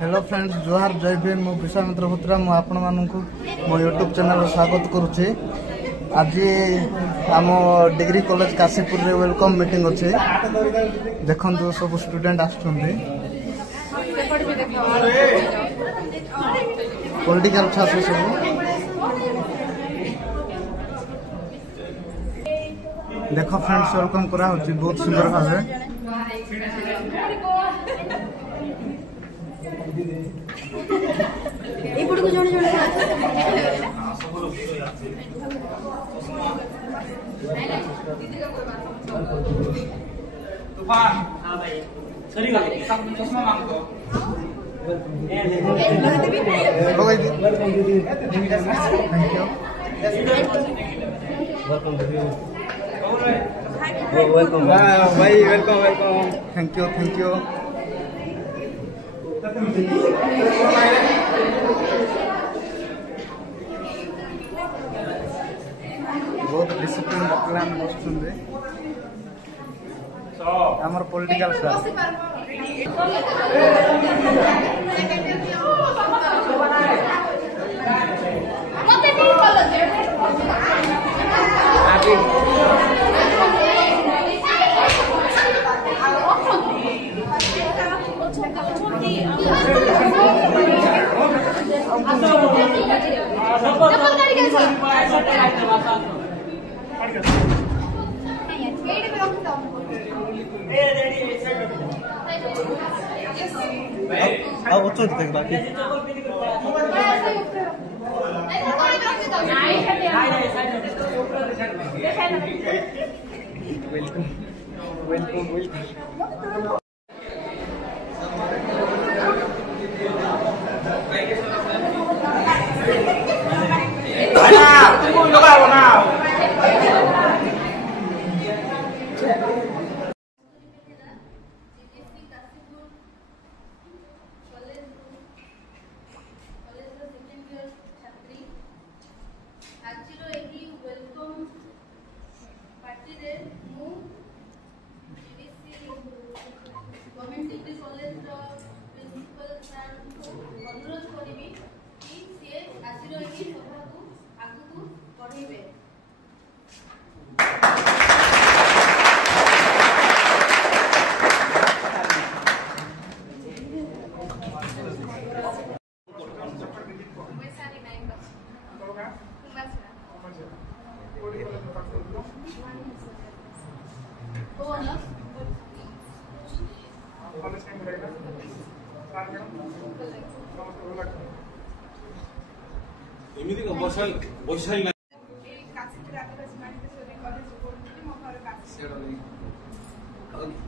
Hello friends, जोहार जय भीम। मु विश्वामित्र भुत्रा मु आपण मानक मो यूट्यूब चैनल स्वागत करुचे। आज आम डिग्री कॉलेज काशीपुर रे वेलकम मीटिंग अच्छे। देखो सब स्टूडेंट आसुंदी पॉलिटिकल छात्र सब। देखो फ्रेंड्स, वेलकम करा होची बहुत सुंदर भावे। तूफान सरी गली चश्मा मांगो वेलकम भाई, welcome welcome. Thank you thank you. बहुत डिसिप्लिन प्लान बसुंदे हमर पॉलिटिकल सर। बाकी वेलकम वेलकम वेलकम।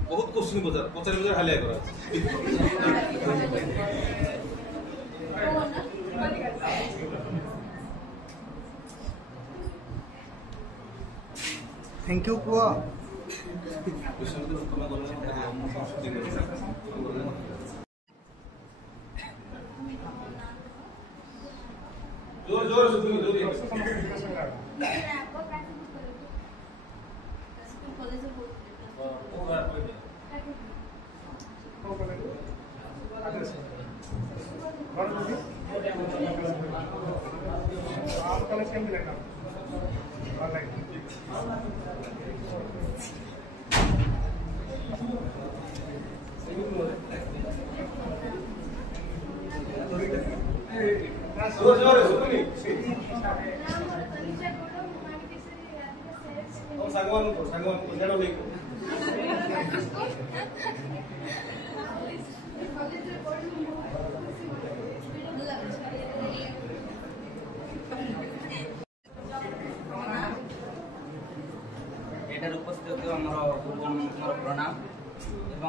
बहुत क्वेश्चन पचार बजार हालिया कर। थैंक यू कुआ। जोर जोर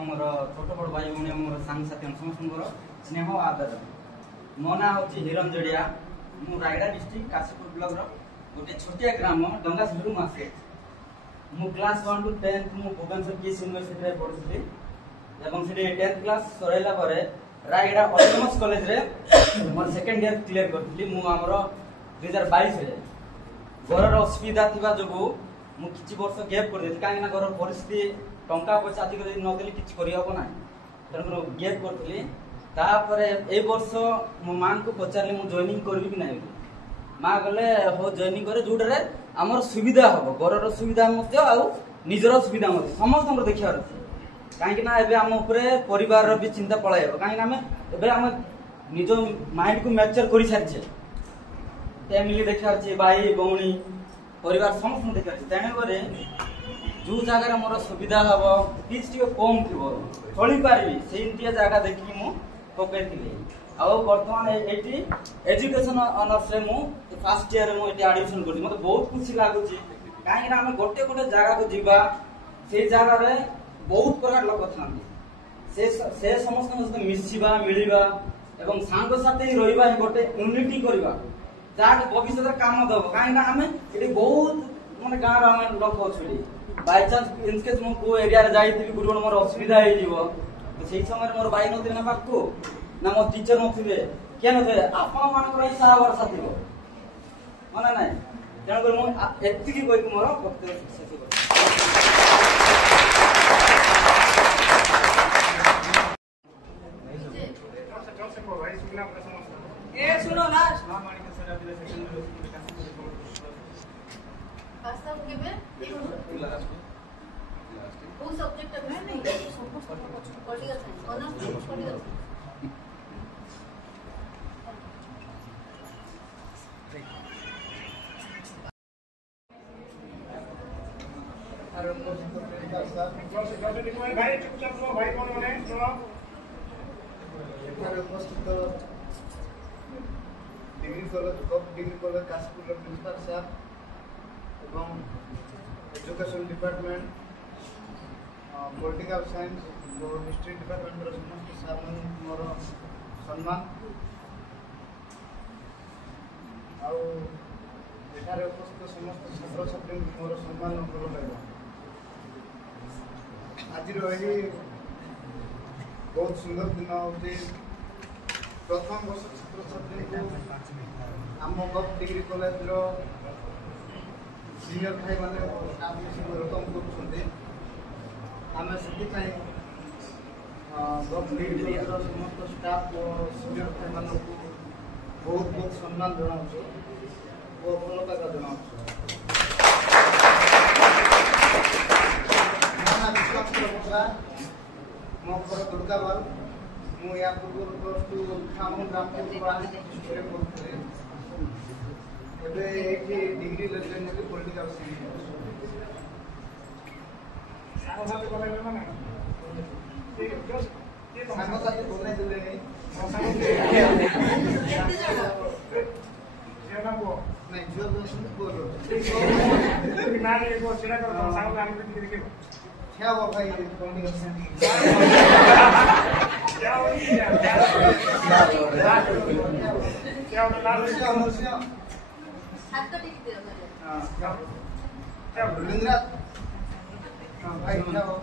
मोर छोट बड़ भाई भूमि मोर सांग साथी समस्त स्नेह आदर मो ना हूँ हिरन जड़िया मु रायगड़ा डिस्ट्रिक्ट काशीपुर ब्लॉक गोटे छोटिया ग्राम डंगा सिलू मासे मु क्लास 1 टू 10 मु भुवनेश्वर किस यूनिवर्सिटी रे पढ़ुଥିଲି एवं से 10th क्लास सरेला परे रायगड़ा ऑटोनोमस कॉलेज रे मोर सेकंड ईयर क्लियर करଥିଲି मु हमरो 2022 रे घरर असुविधा थिबा जगो मु किछि वर्ष गैप कर देली काहे ना घर परिस्थिति टंका पैसा अधिक न देली किछि करि हबो ना तनो गैप करଥିଲି तापरे ए वर्ष मो मां को पचारली मु जॉइनिंग करबी कि नाही मां गले हो जॉइनिंग करे जुडरे हमर सुविधा हबो घरर सुविधा मते आ निजर सुविधा मते समस्त हमर देखियार काहे कि ना एबे हम ऊपर परिवार रो भी चिंता पळाइबो काहे ना एबे हम निजो माइंड को मैच्योर करि सारछे फैमिली देखियार छै भाई बौणी परिवार समस्त देखियार छै तेने करे जो जगह मोर सुविधा हबो किछ टिके कम थिबो चली पारबी सेंटिया जगह देखि मु पकेथिली आ वर्तमान एटी एजुकेशन ऑनर्स रे मु फर्स्ट ईयर मु एटी एडमिशन करली मते बहुत खुशी लागु छी काहे ना हम गोटे गोटे जगह को जीवा से जगह रे बहुत प्रकार लोक थांती से समस्त सहित मिसिबा मिलिबा एवं सांग साथी रहिबा गोटे यूनिटी करबा जाके भविष्य रे काम दबो काहे ना हम एटी बहुत माने गां रा हम लोक अछली बाय चांस इन केस मु को एरिया रे जाईती गुरुगण मोर असुविधा हे जीवो तो सेही समय मोर भाई न देना पाकू ना मो टीचर न थिबे के न थे आपण मान को सारा वर्ष थिबो माने नै जण कर मु एत्ति की कोइ मोर वक्तव्य सक्सेस हो ए सुनो लास्ट पास्ता केबे को सब्जेक्ट में नहीं समस्त पॉलिटिकल साइंस ऑनर्स पॉलिटिकल भाई चुपचाप सुनो भाई कौन माने सुनो उपस्थित डिग्री कॉलेज काशीपुर प्रिंसिपल साहब एवं एजुकेशन डिपार्टमेंट पॉलिटिकल साइंस और हिस्ट्री डिपार्टमेंट समस्त साहब मोर सम्मान आठारे उपस्थित समस्त छात्र छात्री मोर सम्मान भल लगे आज यही बहुत सुंदर दिन होती प्रथम वर्ष छात्र छात्री को आम गप डिग्री कॉलेज सीनियर भाई मैंने वेलकम कर आम से गप डिग्री कॉलेज समस्त स्टाफ और सीनियर भाई मान बहुत बहुत सम्मान जनाऊँ और भल पाइबा जनाऊँ मो घर दुर्गाबाल मु या पूर्व प्लस टू खामन रामपुर पढ़ुଥିଲି ଏବେ ଏଠି डिग्री लेवल में पॉलिटिकल सानो साथी बनाइले माने ये जस्ट ये सानो साथी बनाइ देले नहीं जेना को नहीं जो दोस्त बोलो ना ये को सेना कर सानो आने पे दिखे क्या वो भाई पॉलिटिकल क्या हो क्या क्या हाथ तो ठीक दे हां क्या रविंद्र हां भाई क्या हो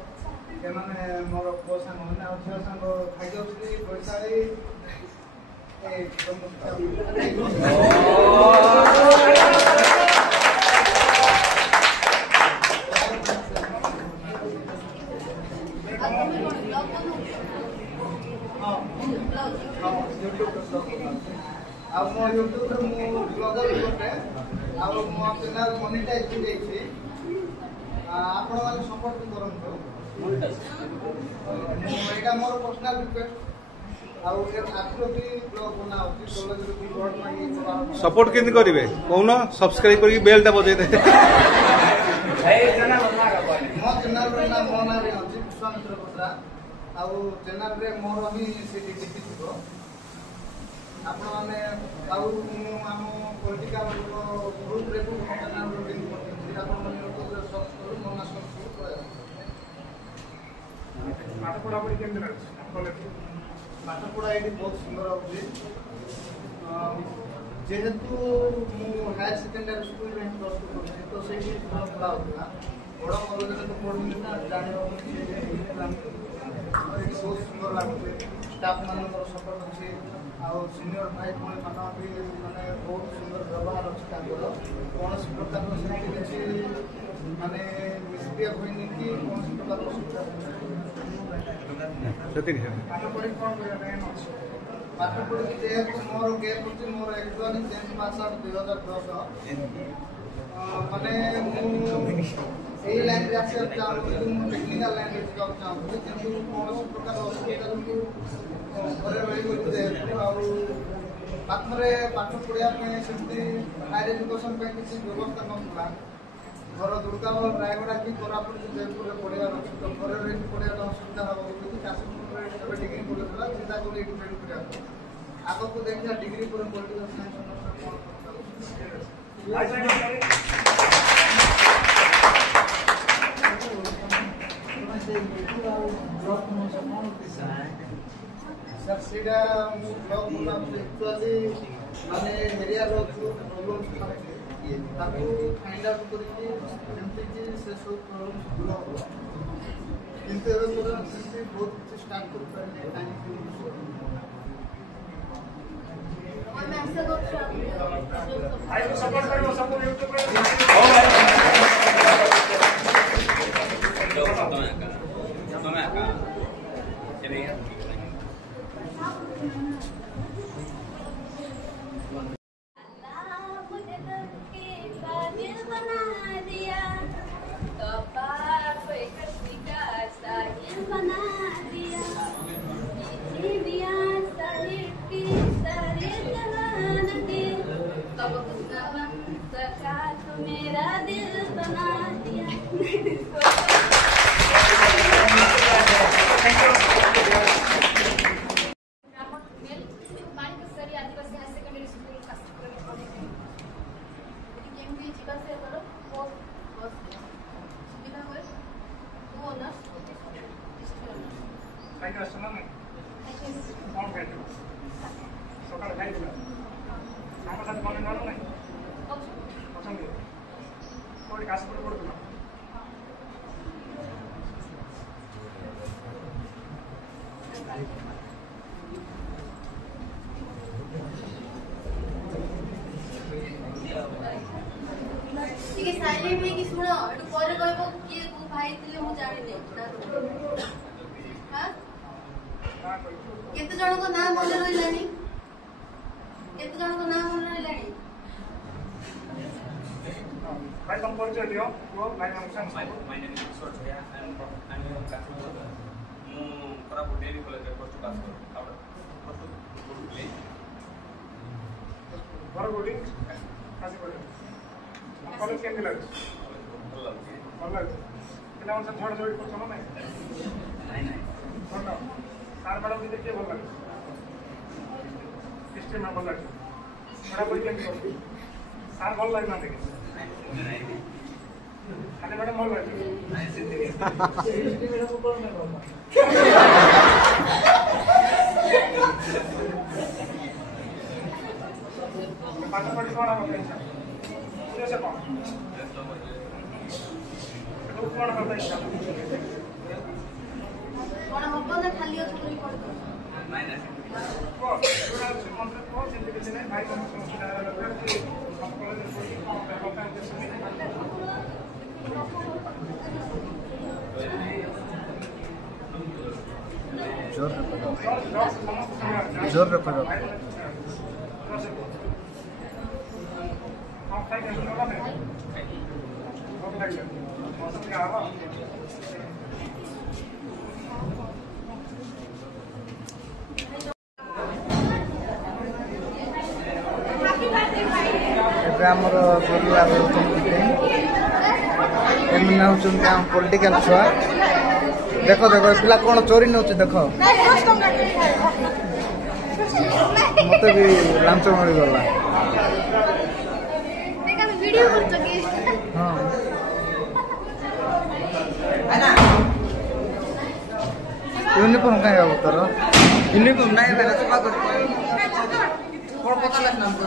के माने मोर पोसा मन आ छ संग खाइ जाउछली पैसाई ए अब मो YouTube रे मो ब्लॉगर होते अब मो चैनल मोनेटाइज हो जाई छी आपण माने सपोर्ट करंतो मोनेटाइज एटा मोर पर्सनल रिक्वेस्ट आउ ए आखिर भी ब्लॉग बना होती कॉलेज रे भी बोर्ड मांगी सपोर्ट केंद करिवे कोन सब्सक्राइब करी बेल टा बजाइ दे ए चैनल बना का मो चैनल रे नाम मोना रे अछि विश्वामित्र बत्रा आउ चैनल रे मोर भी से डीपी थिबो आपण माने आउ हम पॉलिटिकल ग्रुप रे को चैनल रे लिंक करते आपण माने YouTube रे सर्च करू मोना सर्च करू ପାଠ ପଢ଼ାପଢ଼ି କେମିତି ଲାଗୁଛି କଲେଜ? ପାଠ ପଢ଼ା ଏଠି ବହୁତ ସୁନ୍ଦର ହେଉଛି। ଯେହେତୁ ମୁଁ ହାୟର ସେକେଣ୍ଡାରୀ ସ୍କୁଲରେ ହିଁ ପ୍ଲସ୍ ଟୁ କରୁଛି ତ ସେଇଠି ଭଲ ପଢ଼ା ହେଉଥିଲା। ବଡ଼ କଲେଜରେ ତ ପଢ଼ୁନି ନା ଜାଣିବାକୁ ଏଠି ବହୁତ ସୁନ୍ଦର ଲାଗୁଛି। ଷ୍ଟାଫ୍ ମାନଙ୍କର ସପୋର୍ଟ ଅଛି ଆଉ ସିନିୟର ଭାଇ ଭଉଣୀ ପାଖାପାଖି ମାନେ ବହୁତ ସୁନ୍ଦର ବ୍ୟବହାର ଅଛି ତାଙ୍କର। କୌଣସି ପ୍ରକାରର ସେମିତି କିଛି ମାନେ ମିସବିହେଭ୍ ହୋଇନି କି କୌଣସି ପ୍ରକାର ଅସୁବିଧା ହୋଇନି। ସେତିକି ପାଠ ପଢ଼ି କ'ଣ କରିବା ପାଇଁ ଅଛି? ପାଠ ପଢ଼ିକି ଯେହେତୁ ମୋର ଗେମ୍ ହେଉଛି ମୋର ଏକ୍ଚୁଆଲି 10th ପାସ୍ ଆଉଟ୍ 2010। ମାନେ ମୁଁ ଏଇ ଲାଇନ୍ରେ ଆସିବାକୁ ଚାହୁଁଥିଲି, ମୁଁ ଟେକ୍ନିକାଲ ଲାଇନ୍ରେ ଯିବାକୁ ଚାହୁଁଥିଲି କିନ୍ତୁ କୌଣସି ପ୍ରକାର ଅସୁବିଧା ଯୋଗୁଁ ଘରେ ରହିଗଲି ଯେହେତୁ ଆଉ ପାଖରେ ପାଠ ପଢ଼ିବା ପାଇଁ ସେମିତି ହାୟର ଏଜୁକେସନ୍ ପାଇଁ କିଛି ବ୍ୟବସ୍ଥା ନଥିଲା। ଘର ଦୁର୍ଗାପୁର ରାୟଗଡ଼ା କି କୋରାପୁଟ ଜୟପୁରରେ ପଢ଼ିବାର ଅଛି ତ ଘରେ ରହିକି ପଢ଼ିବାର ଅସୁବିଧା ହେବ ବୋଲି କାଶୀପୁରରେ ଏବେ ଡିଗ୍ରୀ କଲେଜ ହେଲା ଚିନ୍ତା କଲି ଏଇଠି ଜଏନ୍ କରିବାକୁ। ଆଗକୁ ଦେଖିବା ଡିଗ୍ରୀ ପରେ ପଲିଟିକାଲ ସାଇନ୍ସ ଅନର୍ସରେ କ'ଣ ସାର୍ ସେଇଟା ମୁଁ ବ୍ଲକ୍ ଆକ୍ଚୁଆଲି ମାନେ ଏରିଆର ପ୍ରୋବ୍ଲେମ୍ ତାକୁ ଫାଇଣ୍ଡ ଆଉଟ୍ କରିକି ଯେମିତିକି ସେ ସବୁ ପ୍ରୋବ୍ଲେମ୍ ଦୂର ହେବ। କିନ୍ତୁ ଏବେ ପର୍ଯ୍ୟନ୍ତ ସେମିତି ବହୁତ କିଛି ଷ୍ଟାର୍ଟ କରିପାରିଲେ କାହିଁକି ଆମେ ଆଶା କରୁଛୁ ଭାଇକୁ ସପୋର୍ଟ କରିବ ସବୁ ୟୁଟ୍ୟୁବରେ। मेरा दिल बना दिया। बालिकेश्वरी आदिवासी हायर सेकेंडरी स्कूल काशीपुर में पढ़े हैं। केमती जीवा से करो वो बस सुविधा हुए वो ऑनर्स हिस्ट्री ऑनर्स ଖାଇକି ଆସୁଛ ନା ନାହିଁ? କ'ଣ ଖାଇଥିଲ? ସକାଳେ ଖାଇଥିଲ? ସାଙ୍ଗସାଥି ଭଲ ନହେଲେ ନାହିଁ ଅଛନ୍ତି? କୋଉଠି କାଶୀପୁର ପଢ଼ୁଥିଲ? ଟିକେ ସାଇଲେଣ୍ଟ ହେଇକି ଶୁଣ ଏଠୁ ପରେ କହିବ କିଏ କୋଉ ଭାଇ ଥିଲେ ମୁଁ ଜାଣିନି। କେତେ ଜଣଙ୍କ ନାଁ ମନେ ରହିଲାଣି? କେତେ ଜଣଙ୍କ ନାଁ ମନେ ରହିଲାଣି? ଭାଇ ତମ ପରିଚୟ ଦିଅ କୁହ ଭାଇମାନଙ୍କୁ ସାଙ୍ଗ। My name is Kishore Chhaya. I'm from Kasipur. ମୁଁ କୋରାପୁଟ ଡେରି କଲେଜରେ ପ୍ଲସ୍ ଟୁ ପାସ୍ କଲି। ଘର କୋଉଠି? କାଶୀପୁର। କଲେଜ କେମିତି ଲାଗୁଛି? ଭଲ ଲାଗୁଛି। ଭଲ ଲାଗୁଛି। ପିଲାମାନେ ସବୁ ଝଡ଼ ଝଡ଼ି କରୁଛ ନା ନାହିଁ? ନାଇଁ ଭଲ। ସାର୍ ମ୍ୟାଡ଼ାମ୍ ଯଦି କିଏ ଭଲ ଲାଗୁଛି? ହିଷ୍ଟ୍ରି ମ୍ୟାମ୍ ଭଲ ଲାଗୁଛି। ପଢ଼ାପଢ଼ି କେମିତି କରୁଛି? ସାର୍ ଭଲ ଲାଗୁନାହାନ୍ତି କି? ଖାଲି ମ୍ୟାଡ଼ାମ୍ ଭଲ ଲାଗୁଛି। ପାଠ ପଢ଼ି କ'ଣ ହବ ଇଚ୍ଛା? ଉଦ୍ଦେଶ୍ୟ କ'ଣ? କ'ଣ ହବ ଇଚ୍ଛା? କଣ ହବ ନା ଖାଲି ଅଛ ବୋଲି ପଢୁଛ? କୁହ ଯୋଉଟା ଅଛି ମନରେ କୁହ ସେମିତି କିଛି ନାହିଁ। ଭାଇ ତମ ସମସ୍ୟା ଦରକାର କି ସବୁ କଲେଜରେ ପଢ଼ିକି କ'ଣ ଦେବା ପାଇଁ ଉଦ୍ଦେଶ୍ୟ ନାହିଁ। ଜୋରରେ ପଢ଼। ଏବେ ଆମର ଗଲା ଏମାନେ ହେଉଛନ୍ତି ଆମ ପଲିଟିକାଲ ଛୁଆ। ଦେଖ ଦେଖ ପିଲା କ'ଣ ଚୋରି ନେଉଛି ଦେଖ। ମତେ ବି ଲାଞ୍ଚ ମିଳିଗଲା। ହଁ यूनिफॉर्म कहीं अब तर यूनिफॉर्म नहीं मेरा सफा कर और पता लगना हमको